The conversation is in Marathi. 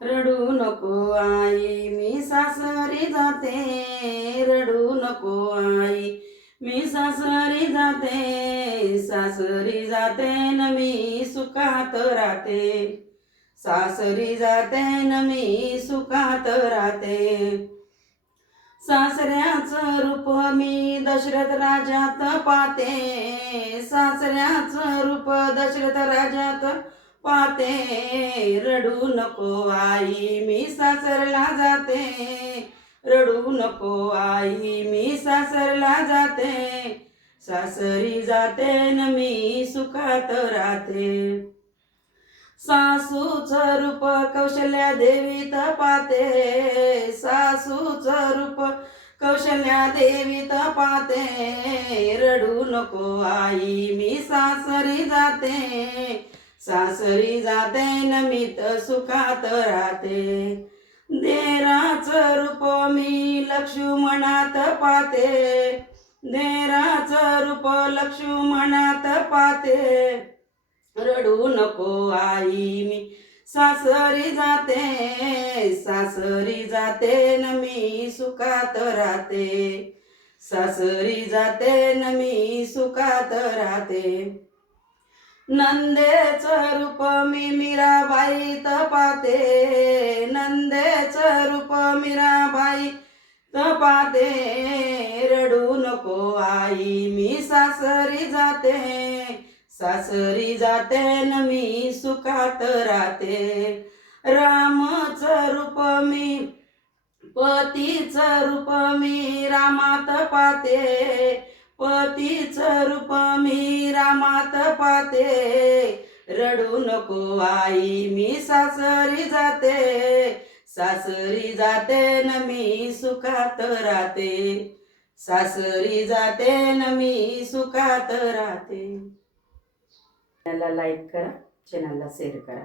रडू नको आई मी सासरी जाते, रडू नको आई मी सासरी जाते, सासरी जाते न मी सुखात राहते, सासरी जाते न मी सुखात राहते। सासऱ्याचं रूप मी दशरथ राजात पाहते, सासऱ्याचं रूप दशरथ राजात पाहते, रडू नको आई मी सासरला जाते, रडू नको आई मी सासरला जाते, सासरी जाते न मी सुखात राहते। सासूचं रूप कौशल्या देवीत पाहते, सासूचं रूप कौशल्या देवीत पाहते, रडू नको आई मी सासरी जाते, सासरी जाते न मी तर सुखात राहते। देराचं रूप मी लक्ष्मणात पाहते, देराचं रूप लक्ष्मणात पाहते, रडू नको आई मी सासरी जाते, सासरी जाते न मी सुखात राहते, सासरी जाते न मी सुखात राहते। नंदेचं रूप मी मीराबाईत पाहते, नंदेचं रूप मीराबाईत पाहते, रडू नको आई मी सासरी जाते, सासरी जाते न मी सुखात राहते। रामाचं रूप मी पतीचं रूप मी रामात पाहते, पतीचं रूप मी रामात पाहते, रडू नको आई मी सासरी जाते, सासरी जाते न मी सुखात राहते, सासरी जाते न मी सुखात राहते। चॅनलला लाईक करा, चॅनलला शेअर करा।